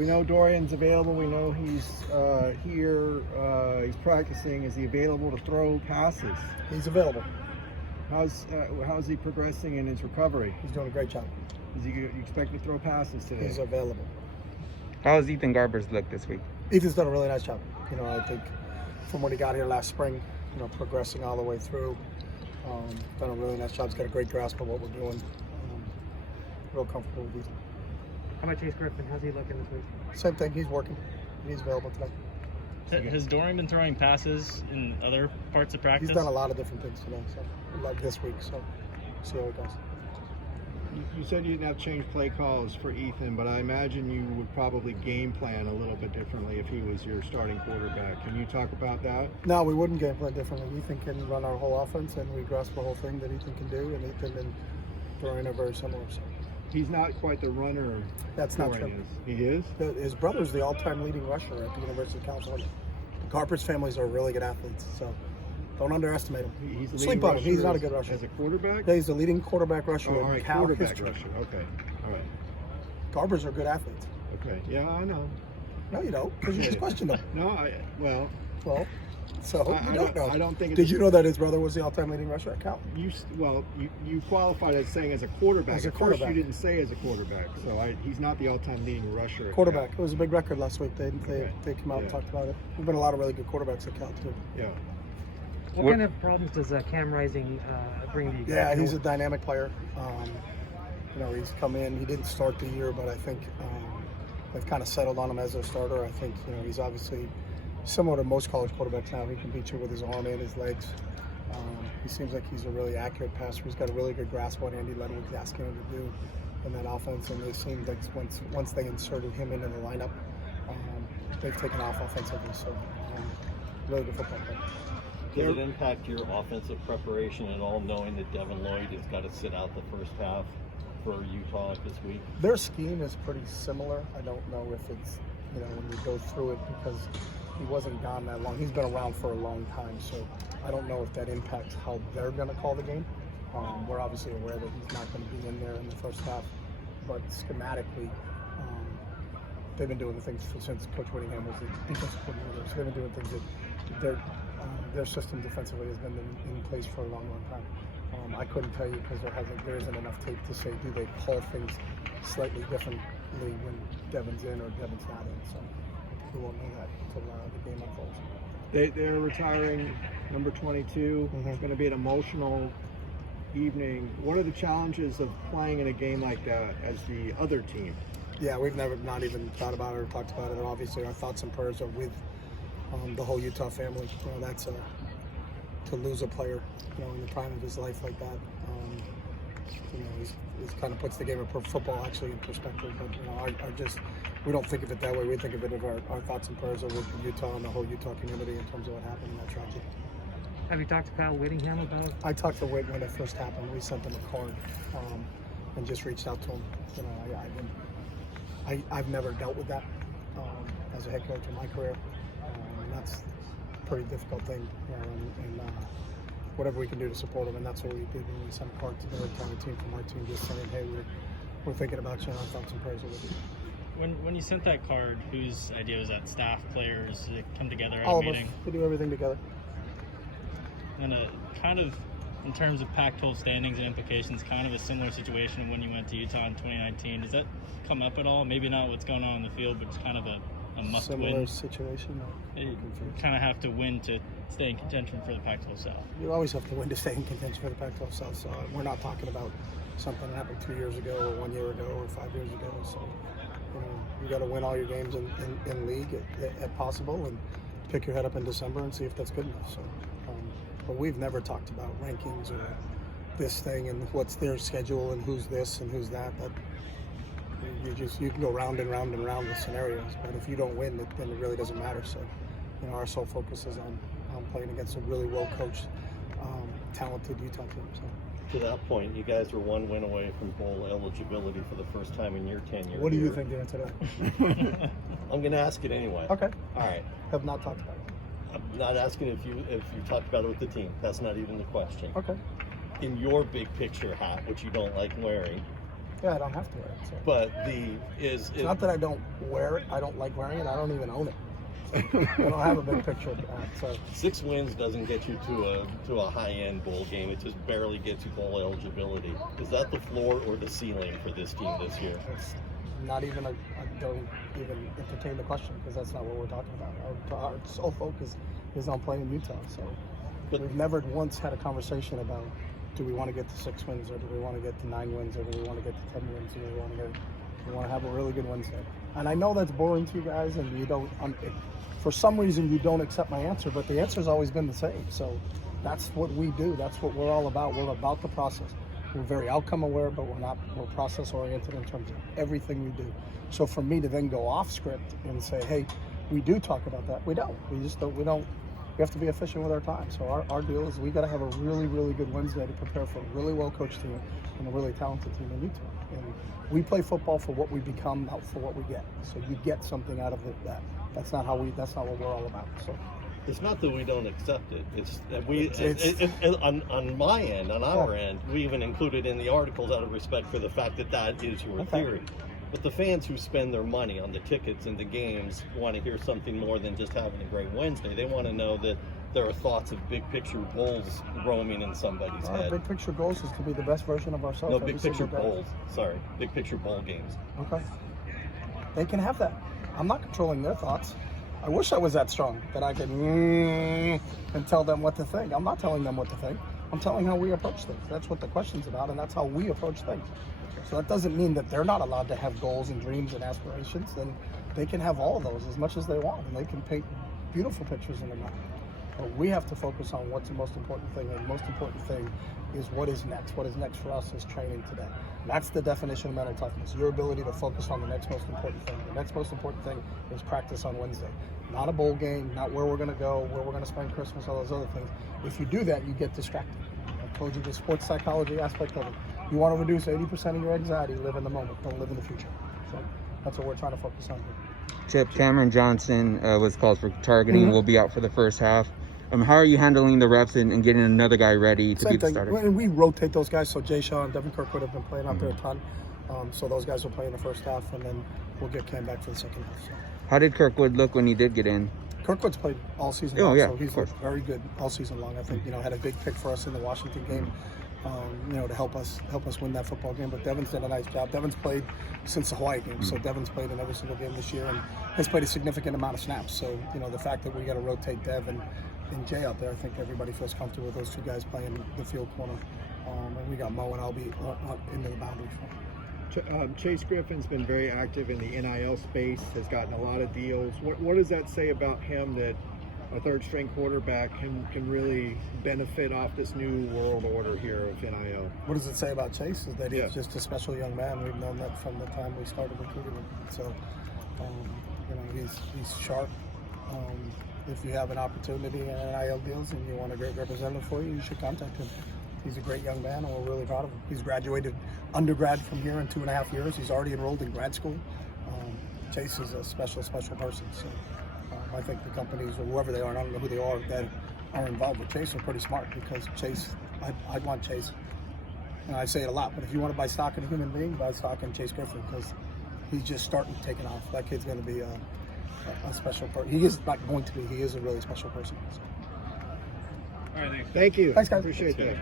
we know Dorian's available. We know he's here. He's practicing. Is he available to throw passes? He's available. How's he progressing in his recovery? He's doing a great job. You expect to throw passes today? He's available. How has Ethan Garber's look this week? Ethan's done a really nice job. I think from when he got here last spring, progressing all the way through, done a really nice job. He's got a great grasp of what we're doing. Real comfortable with Ethan. How about Chase Griffin? How's he looking this week? Same thing. He's working. He's available today. Has Dorian been throwing passes in other parts of practice? He's done a lot of different things today, so like this week. So see how it goes. You said you didn't have changed play calls for Ethan, but I imagine you would probably game plan a little bit differently if he was your starting quarterback. Can you talk about that? No, we wouldn't game plan differently. Ethan can run our whole offense, and we grasp the whole thing that Ethan can do, and Ethan and Dorian are very similar. So. He's not quite the runner. That's not true. He is? His brother's the all-time leading rusher at the University of California. The Garber's families are really good athletes, so don't underestimate him. He's the Sleep on him. He's not a good rusher. As a quarterback? Yeah, he's the leading quarterback rusher in Cal quarterback history. rusher. Okay, all right. Garbers are good athletes. Okay, yeah, I know. No, you don't, because you just questioned them. No, Well, so I you don't know. I don't think. Did you know that his brother was the all-time leading rusher at Cal? You qualified as saying as a quarterback. As a At quarterback. first you didn't say as a quarterback, so he's not the all-time leading rusher. At Quarterback. Cal. It was a big record last week. They came out and talked about it. There've been a lot of really good quarterbacks at Cal too. Yeah. What kind of problems does Cam Rising bring to you? Yeah, he's a dynamic player. He's come in. He didn't start the year, but I think they've kind of settled on him as their starter. I think he's obviously similar to most college quarterbacks now. He can beat you with his arm and his legs. He seems like he's a really accurate passer. He's got a really good grasp of what Andy Ludwig's asking him to do in that offense. And it seems like once they inserted him into the lineup, they've taken off offensively. So really good football player. Does it impact your offensive preparation at all, knowing that Devin Lloyd has got to sit out the first half for Utah this week? Their scheme is pretty similar. I don't know if it's, when we go through it, because he wasn't gone that long. He's been around for a long time, so I don't know if that impacts how they're going to call the game. We're obviously aware that he's not going to be in there in the first half, but schematically, they've been doing the things since Coach Whittingham was the defensive coordinator. So they've been doing things that their system defensively has been in place for a long, long time. I couldn't tell you because there isn't enough tape to say do they call things slightly differently when Devin's in or Devin's not in. So we won't know that until the game unfolds. They're retiring number 22. It's going to be an emotional evening. What are the challenges of playing in a game like that as the other team? Yeah, we've not even thought about it or talked about it. And obviously, our thoughts and prayers are with the whole Utah family. That's to lose a player, in the prime of his life like that. It kind of puts the game of football actually in perspective. But we don't think of it that way. We think of it as our thoughts and prayers are with Utah and the whole Utah community in terms of what happened in that tragedy. Have you talked to Kyle Whittingham about it? I talked to Whit when it first happened. We sent him a card and just reached out to him. I've never dealt with that as a head coach in my career. And that's a pretty difficult thing. And whatever we can do to support him, and that's what we did when we sent a card to the entire team from our team, just saying, hey, we're thinking about you, and our thoughts and prayers are with you. When you sent that card, whose idea was that? Staff, players, did it come together at All a of meeting? us. We do everything together. And kind of, in terms of Pac-12 standings and implications, kind of a similar situation when you went to Utah in 2019. Does that come up at all? Maybe not what's going on in the field, but it's kind of a must-win. Similar situation. You kind of have to win to stay in contention for the Pac-12 South. You always have to win to stay in contention for the Pac-12 South. So we're not talking about something that happened 2 years ago or 1 year ago or 5 years ago. So you got to win all your games in league if possible, and pick your head up in December and see if that's good enough. So, but we've never talked about rankings or this thing and what's their schedule and who's this and who's that. You can go round and round and round with scenarios, but if you don't win, then it really doesn't matter. So, our sole focus is on playing against a really well-coached, talented Utah team. So. To that point, you guys are one win away from bowl eligibility for the first time in your tenure. What do you think the answer to that? I'm going to ask it anyway. Okay. All right. Have not talked about it. I'm not asking if you talked about it with the team. That's not even the question. Okay. In your big picture hat, which you don't like wearing, Yeah, I don't have to wear it. So. But It's not that I don't wear it. I don't like wearing it. I don't even own it. So I don't have a big picture of that. So 6 wins doesn't get you to a high-end bowl game. It just barely gets you bowl eligibility. Is that the floor or the ceiling for this team this year? it's not even I don't even entertain the question because that's not what we're talking about. Our sole focus is on playing Utah. So But- we've never once had a conversation about do we want to get to 6 wins or do we want to get to 9 wins or do we want to get to 10 wins or do we want to have a really good Wednesday. And I know that's boring to you guys and you don't for some reason you don't accept my answer, but the answer's always been the same. So that's what we do. That's what we're all about. We're about the process. We're very outcome aware, but we're process oriented in terms of everything we do. So for me to then go off script and say, hey, we do talk about that. We don't. We just don't. We have to be efficient with our time. So our deal is we got to have a really, really good Wednesday to prepare for a really well-coached team and a really talented team in Utah. And we play football for what we become, not for what we get. So you get something out of that. That's not what we're all about. So It's not that we don't accept it. It's that on my end, on our end, we even included in the articles out of respect for the fact that is your theory. But the fans who spend their money on the tickets and the games want to hear something more than just having a great Wednesday. They want to know that there are thoughts of big picture bowls roaming in somebody's our head. big picture goals is to be the best version of ourselves. No, every big picture single day. bowls. Sorry, big picture bowl games. Okay. They can have that. I'm not controlling their thoughts. I wish I was that strong that I could and tell them what to think. I'm not telling them what to think. I'm telling how we approach things. That's what the question's about, and that's how we approach things. So that doesn't mean that they're not allowed to have goals and dreams and aspirations. And they can have all of those as much as they want, and they can paint beautiful pictures in their mind. But we have to focus on what's the most important thing, and the most important thing is what is next. What is next for us is training today. That's the definition of mental toughness, your ability to focus on the next most important thing. The next most important thing is practice on Wednesday. Not a bowl game, not where we're going to go, where we're going to spend Christmas, all those other things. If you do that, you get distracted. I told you the sports psychology aspect of it. You want to reduce 80% of your anxiety, live in the moment, don't live in the future. So that's what we're trying to focus on here. Chip, Cameron Johnson was called for targeting. Will be out for the first half. How are you handling the reps and getting another guy ready to be the starter? And we rotate those guys. So Jay Shaw and Devin Kirkwood have been playing out there a ton. So those guys will play in the first half, and then we'll get Cam back for the second half. So. How did Kirkwood look when he did get in? Kirkwood's played all season long, yeah, so he's looked very good all season long. I think had a big pick for us in the Washington game, to help us win that football game. But Devin's done a nice job. Devin's played since the Hawaii game, so Devin's played in every single game this year and has played a significant amount of snaps. So the fact that we got to rotate Dev and Jay out there, I think everybody feels comfortable with those two guys playing the field corner. And we got Mo and I'll be into the boundary front. Chase Griffin's been very active in the NIL space, has gotten a lot of deals. What does that say about him that a third string quarterback can really benefit off this new world order here of NIL? What does it say about Chase? Is that he's just a special young man. We've known that from the time we started recruiting him. So, he's sharp. If you have an opportunity in NIL deals and you want a great representative for you, you should contact him. He's a great young man, and we're really proud of him. He's graduated undergrad from here in 2.5 years. He's already enrolled in grad school. Chase is a special person. So I think the companies, or whoever they are, and I don't know who they are, that are involved with Chase are pretty smart, because Chase, I'd want Chase. And I say it a lot, but if you want to buy stock in a human being, buy stock in Chase Griffin, because he's just starting to take it off. That kid's going to be a special person. He is not going to be. He is a really special person. So. All right, thanks. Thank you. Thanks, guys. Appreciate that.